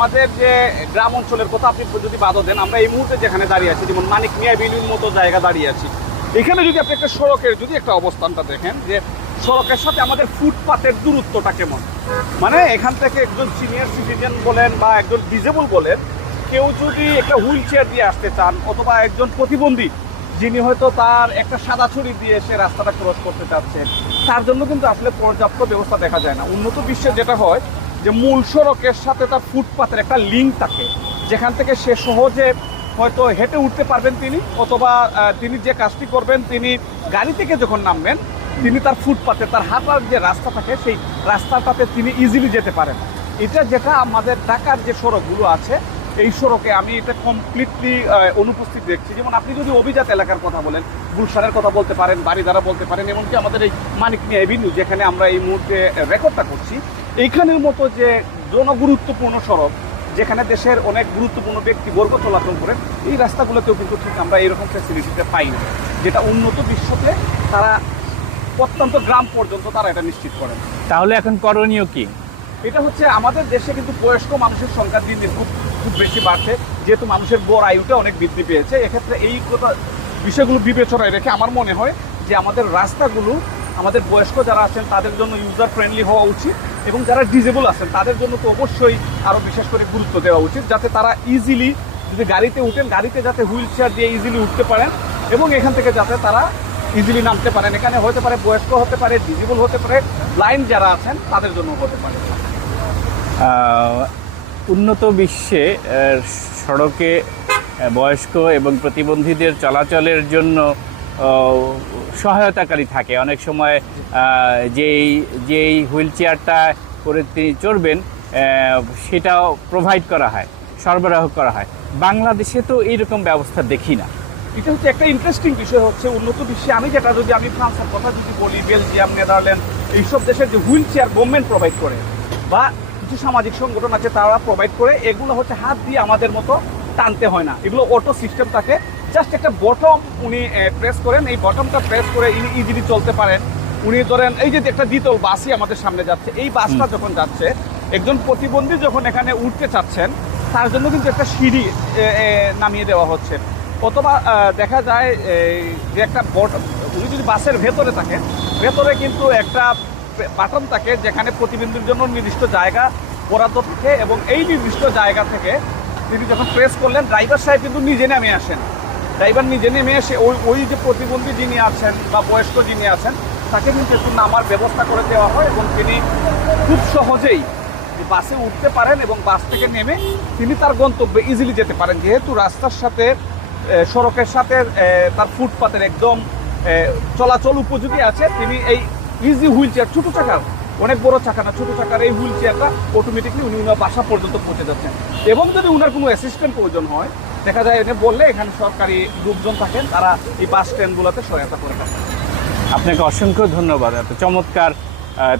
আমাদের যে গ্রাম অঞ্চলের কথা আপনি যদি বাদও দেন, আমরা এই মুহূর্তে যেখানে দাঁড়িয়ে আছি, যেমন মানিক মিয়া এভিনিউর মতো জায়গা দাঁড়িয়ে আছি, এখানে যদি আপনি একটা সড়কের যদি একটা অবস্থানটা দেখেন, যে সড়কের সাথে আমাদের ফুটপাতের দূরত্বটা কেমন, মানে এখান থেকে একজন সিনিয়র সিটিজেন বলেন বা একজন ডিজেবল বলেন, কেউ যদি একটা হুইল চেয়ার দিয়ে আসতে চান, অথবা একজন প্রতিবন্ধী যিনি হয়তো তার একটা সাদা ছড়ি দিয়ে সে রাস্তাটা ক্রস করতে চাচ্ছেন, তার জন্য কিন্তু আসলে পর্যাপ্ত ব্যবস্থা দেখা যায় না। উন্নত বিশ্বে যেটা হয় যে মূল সড়কের সাথে তার ফুটপাতের একটা লিঙ্ক থাকে, যেখান থেকে সে সহজে হয়তো হেঁটে উঠতে পারবেন তিনি, অথবা তিনি যে কাজটি করবেন, তিনি গাড়ি থেকে যখন নামবেন তিনি তার ফুটপাতে তার হাঁটার যে রাস্তা থাকে সেই রাস্তাটাতে তিনি ইজিলি যেতে পারেন। এটা যেটা আমাদের ঢাকার যে সড়কগুলো আছে, এই সড়কে আমি এটা কমপ্লিটলি অনুপস্থিত দেখছি। যেমন আপনি যদি অভিজাত এলাকার কথা বলেন, গুলশানের কথা বলতে পারেন, বাড়িধারা বলতে পারেন, এমনকি আমাদের এই মানিক মিয়া এভিনিউ যেখানে আমরা এই মুহূর্তে রেকর্ডটা করছি, এইখানের মতো যে জনগুরুত্বপূর্ণ সড়ক, যেখানে দেশের অনেক গুরুত্বপূর্ণ ব্যক্তিবর্গ চলাচল করেন, এই রাস্তাগুলোতেও কিন্তু ঠিক আমরা এইরকম ফ্যাসিলিটিতে পাই না, যেটা উন্নত বিশ্বতে তারা প্রত্যন্ত গ্রাম পর্যন্ত তারা এটা নিশ্চিত করেন। তাহলে এখন করণীয় কি? এটা হচ্ছে আমাদের দেশে কিন্তু বয়স্ক মানুষের সংখ্যা দিন দিন খুব বেশি বাড়ছে, যেহেতু মানুষের গড় আয়ুটা অনেক বৃদ্ধি পেয়েছে। এক্ষেত্রে এই বিষয়গুলো বিবেচনায় রেখে আমার মনে হয় যে আমাদের রাস্তাগুলো আমাদের বয়স্ক যারা আছেন তাদের জন্য ইউজার ফ্রেন্ডলি হওয়া উচিত, এবং যারা ডিজেবল আছেন তাদের জন্য তো অবশ্যই আরও বিশেষ করে গুরুত্ব দেওয়া উচিত, যাতে তারা ইজিলি যদি গাড়িতে উঠেন, গাড়িতে যাতে হুইল চেয়ার দিয়ে ইজিলি উঠতে পারেন, এবং এখান থেকে যাতে তারা ইজিলি নামতে পারেন। এখানে হতে পারে বয়স্ক হতে পারে, ডিজেবল হতে পারে, ব্লাইন্ড যারা আছেন তাদের জন্য হতে পারে। উন্নত বিশ্বে সড়কে বয়স্ক এবং প্রতিবন্ধীদের চলাচলের জন্য সহায়তাকারী থাকে। অনেক সময় যেই হুইল চেয়ারটা করে তিনি চড়বেন সেটাও প্রোভাইড করা হয়, সরবরাহ করা হয়। বাংলাদেশে তো এইরকম ব্যবস্থা দেখি না। এটা হচ্ছে একটা ইন্টারেস্টিং বিষয় হচ্ছে উন্নত বিশ্বে আমি ফ্রান্সের কথা যদি বলি, বেলজিয়াম, নেদারল্যান্ড, এইসব দেশের যে হুইল চেয়ার গভর্নমেন্ট প্রোভাইড করে বা কিছু সামাজিক সংগঠন আছে তারা প্রোভাইড করে, এগুলো হচ্ছে হাত দিয়ে আমাদের মতো টানতে হয় না, এগুলো অটো সিস্টেম থাকে। জাস্ট একটা বটম উনি প্রেস করেন, এই বটমটা প্রেস করে ইনি ইজিলি চলতে পারেন। উনি ধরেন এই যে একটা দ্বিতল বাসই আমাদের সামনে যাচ্ছে, এই বাসটা যখন যাচ্ছে, একজন প্রতিবন্ধী যখন এখানে উঠতে চাচ্ছেন তার জন্য কিন্তু একটা সিঁড়ি নামিয়ে দেওয়া হচ্ছে, অথবা দেখা যায় যে একটা উনি যদি বাসের ভেতরে থাকেন, ভেতরে কিন্তু একটা বাটন থাকে যেখানে প্রতিবন্ধীর জন্য নির্দিষ্ট জায়গা বরাদ্দ থাকে, এবং এই নির্দিষ্ট জায়গা থেকে তিনি যখন প্রেস করলেন, ড্রাইভার সাহেব কিন্তু নিজে নেমে আসেন। ড্রাইভার নিজে নেমে এসে ওই যে প্রতিবন্ধী যিনি আছেন বা বয়স্ক যিনি আছেন তাকে কিন্তু একটু নামার ব্যবস্থা করে দেওয়া হয়, এবং তিনি খুব সহজেই বাসে উঠতে পারেন এবং বাস থেকে নেমে তিনি তার গন্তব্যে ইজিলি যেতে পারেন। যেহেতু রাস্তার সাথে সড়কের সাথে তার ফুটপাতের একদম চলাচল উপযোগী আছে, তিনি এই ইজি হুইল চেয়ার, ছোটো চাকার, অনেক বড় চাকা না, ছোটো চাকার এই হুইল চেয়ারটা অটোমেটিকলি উনি ওনার বাসা পর্যন্ত পৌঁছে যাচ্ছেন। এবং যদি ওনার কোনো অ্যাসিস্ট্যান্ট প্রয়োজন হয়, দেখা যায় এনে বললে এখানে সরকারি লোকজন থাকেন, তারা এই বাস স্ট্যান্ডগুলোতে সহায়তা করে থাকেন। আপনাকে অসংখ্য ধন্যবাদ এত চমৎকার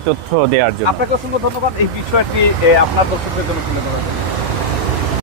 তথ্য দেওয়ার জন্য। আপনাকে অসংখ্য ধন্যবাদ এই বিষয়টি আপনার দর্শকদের জন্য তুলে ধরার জন্য।